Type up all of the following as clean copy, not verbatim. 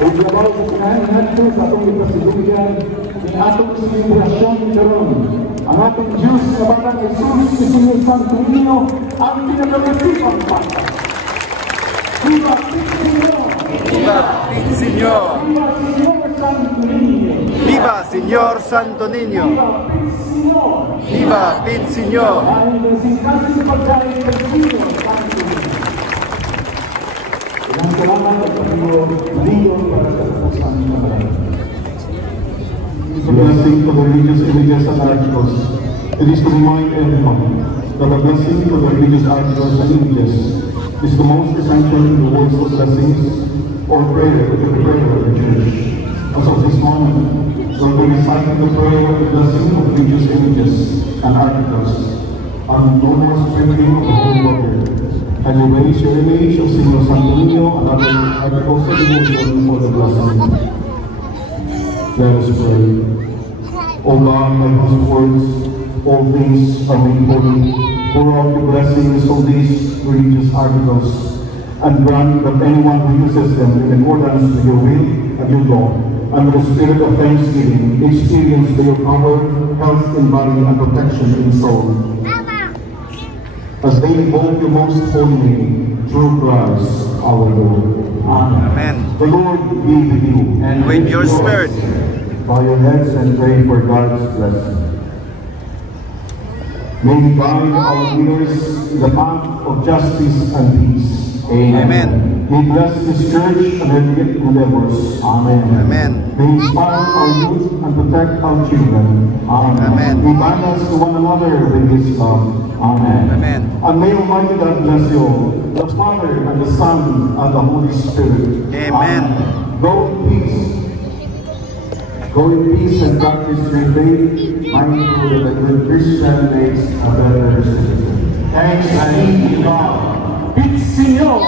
Ug labaw sa kinahanglan nato sa atong ipasilugan in atong selebrasyon karon. Ang atong Diyos na Batang Jesus Isinyo Santo Niño ang pinagagasipan pa. Viva Señor! Viva Señor! Viva Señor Santo Niño! Viva Señor! The blessing for the religious images and articles. It is to remind everyone that the blessing for the religious articles and images is the most essential in the words of blessings or prayer to the prayer of the church. As of this moment, we'll be reciting the prayer of the blessing of religious images and articles, and no more sprinkling of the holy water. And you raise your image of Señor Santo Niño and other articles of devotion for the blessing. Let us pray. O God, by whose words all things are made holy, pour out the blessings of these religious articles, and grant that anyone who uses them in accordance with your will and your law, and with the spirit of thanksgiving, experience their power, health in body, and protection in soul. As they invoke your most holy name, through Christ our Lord. Amen. Amen. The Lord be with you. And with your spirit. Bow your heads and pray for God's blessing. May we guide our leaders in the path of justice and peace. Amen. May bless this church and her endeavors. Amen. Amen. May inspire our youth and protect our children. Amen. Amen. May bind us to one another with His love. Amen. Amen. And may Almighty God bless you all, the Father and the Son and the Holy Spirit. Amen. Go in peace. Go in peace and practice your faith, mindful that a good Christian makes a better citizen. Thanks be to God. Big Señor!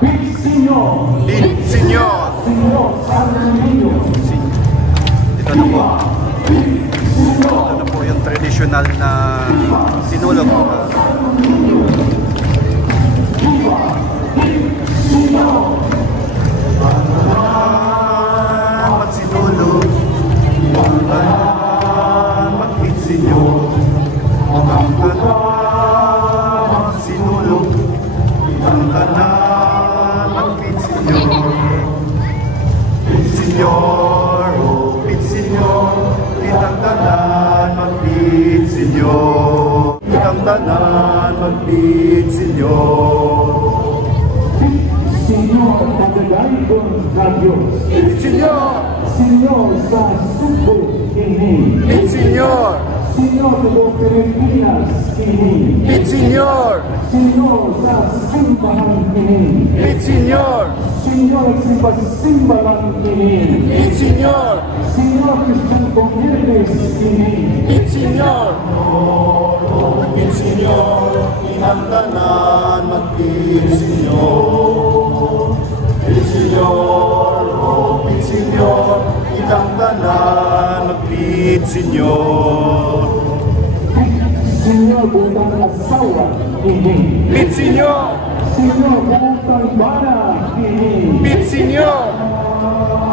Big Señor! Big Señor! Señor Santo Niño! Ito na po yung traditional na sinulog. Magsinulog, magsinulog, magsinulog, Señor, oh Señor, kitang tanan mag-beat Señor, kitang tanan mag-beat Señor. Señor, kagagaygon sa Diyos. Señor, Señor sa subo ini. Señor, Señor de los Pilipinas ini. Señor, Señor sa simbahan ini. Señor, Señor simbahan ini. Señor, Señor Cristian Conviertes ini. Señor, Señor, kitang tanan mag-beat Señor. Señor, oh Señor, kitang tanan mag-beat Señor. Señor butang asawa ini. Señor, Señor butang bana ini. Señor,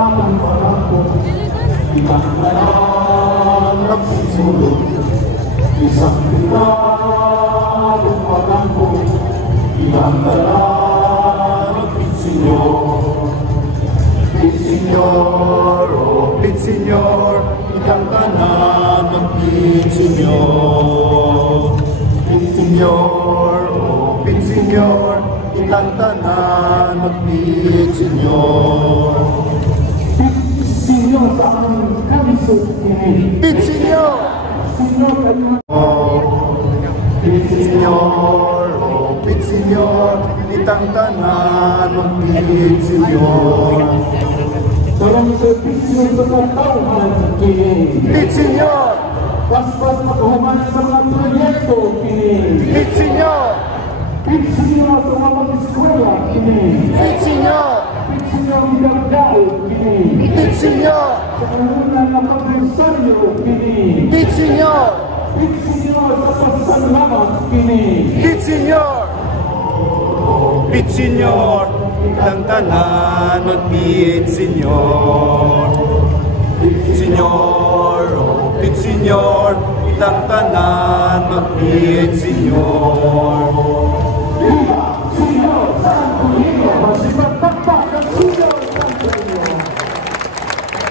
Akan sarap kitang tanan magsusulog. Isang pinagong pagangko kitang tanan mag-beat Señor. Señor, oh Señor, kitang tanan mag-beat Señor. Señor, oh Señor, kitang tanan mag-beat Señor. Señor sa aming kamisod ini. Señor, Señor kanyang Señor, oh Señor, kitang tanan mag-beat Señor. dalam servisyo sa katauhan ini. Señor, Paspas makahuman sa mga proyekto ini. Señor, Señor sa mga mag-eskwela ini. Señor, Señor midagdao ini. Señor, Sa kanunang na pag-ensaryo ini. Señor, Señor sa pagsalamat ini. Señor, Señor, Itang tanan magbiit, Senyor. Senyor, oh, pit Senyor. Itang tanan magbiit, Senyor. Viva Senyor Santo Niño! Magsipagpagpag ang Senyor Santo Niño!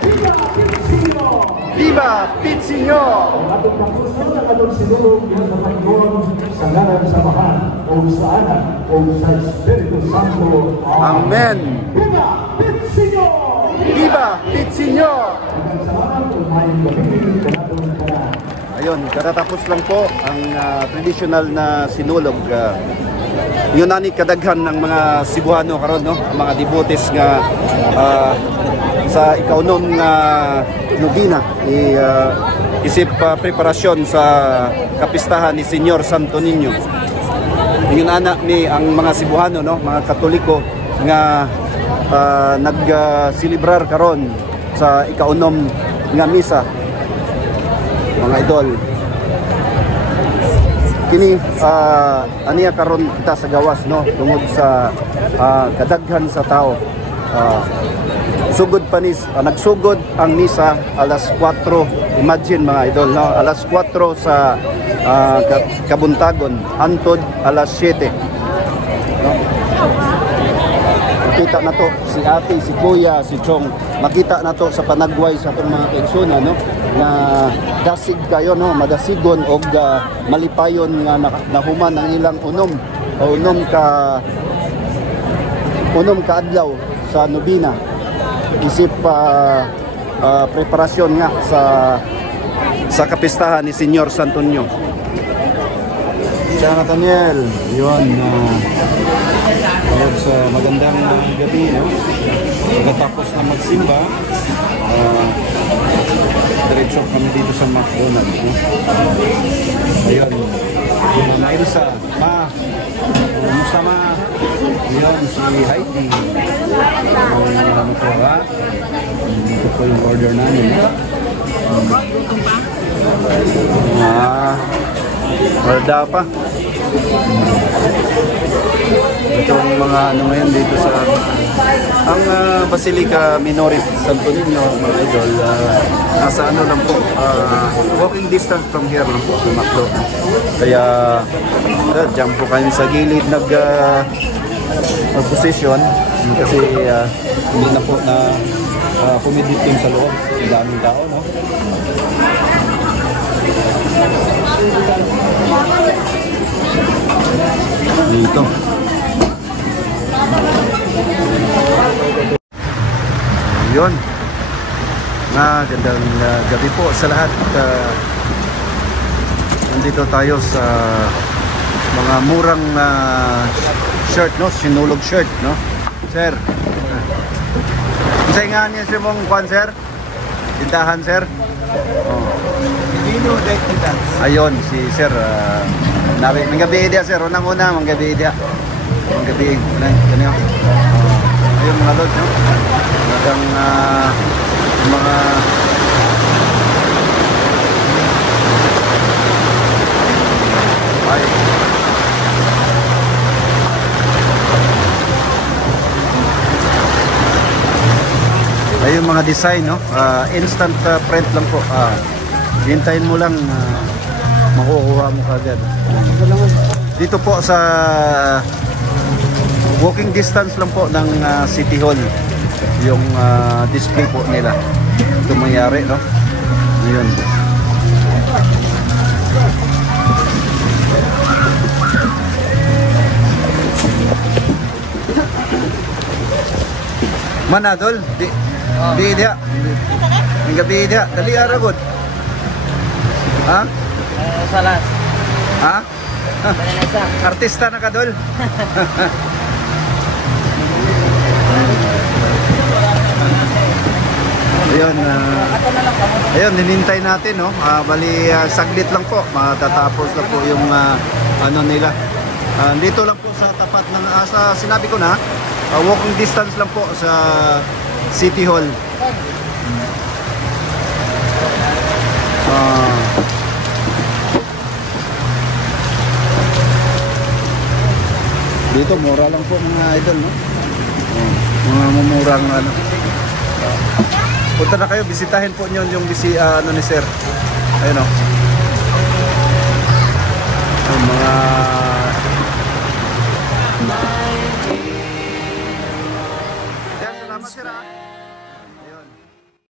Viva Pit Senyor! Viva Pit Senyor! Ang atong kapuso ng atong sinulong diha sa Panginoon sa ngalan sa Mahal o sa Anak o sa Espiritu Santo. Amen! Viva Pit Senyor! Viva Pit Senyor! Hanggang sa araw kung may gamitin ka natin ka. Ayun, katatapos lang po ang traditional na sinulog. Yun na ni kadaghan ng mga Cebuano karon, no? Mga devotees nga sa ikaunom nga nobina isip preparasyon sa kapistahan ni Senyor Santo Niño. Yun anak ni ang mga Cebuano, no? Mga Katoliko nga nagsilibrar karon sa ikaunom nga misa, mga idol. Kini aniya karon kita sa gawas, no, tungod sa kadaghan sa tao. Sugod pa ni nagsugod ang misa alas 4. Imagine mga idol, no, alas 4 sa kabuntagon antod alas 7, no? Makita na to si ate, si kuya, si chong. Makita na to sa panagway sa itong mga kaigsoon, no, na dasig kayo, no, madasigon og malipayon nga nahuman ang ilang unom ka adlaw sa nobina isip preparasyon nga sa kapistahan ni Senyor Santo Niño. Siya Nathaniel, yun, sa magandang gabi, no? Pagkatapos na magsimba, diretso kami dito sa McDonald's, no? Ayun, Mama Ilsa, Ma, kumusta Ma? Ayun, si Heidi, matuwa. Ito po yung order namin, no? Order pa. Itong mga ano ngayon dito sa ang Basilica Minoris Santo Niño, mga idol, nasa ano lang po, walking distance from here lang po sa Macdo. Kaya jump po kami sa gilid position kasi hindi na po na humidity sa loob, ang daming tao, no? Dito. Yun. Gandang gabi po sa lahat. Nandito tayo sa mga murang shirt, no? Sinulog shirt, no? Sir. Isa nga niya siya mong kwan, sir? Tindahan, sir? Oh. Ayun, si sir. Manggabi dia, sir. Unang-una, manggabi dia. Manggabi. Ganyan. Ayun, mga lods, no? Hanggang mga ay ayun, mga design, no? Instant print lang po. Hintayin mo lang, makukuha mo kagad. Dito po sa walking distance lang po ng City Hall yung display po nila. Ito mangyari, no? Ayun. Manadol? Di dia. Ang gabi dia. Dali aragot. Ha? Salas. Ha? Artista na ka, Dol? Ayun, ayun, hinintay natin, no? Bali, saglit lang po. Matatapos na po yung ano nila. Dito lang po sa tapat ng, sinabi ko na, walking distance lang po sa City Hall. Dito mura lang po mga idol, no? Mga mumurang ano. Punta na kayo, bisitahin po niyo yung ano ni Sir. Ayun o. Yung mga salamat Sir.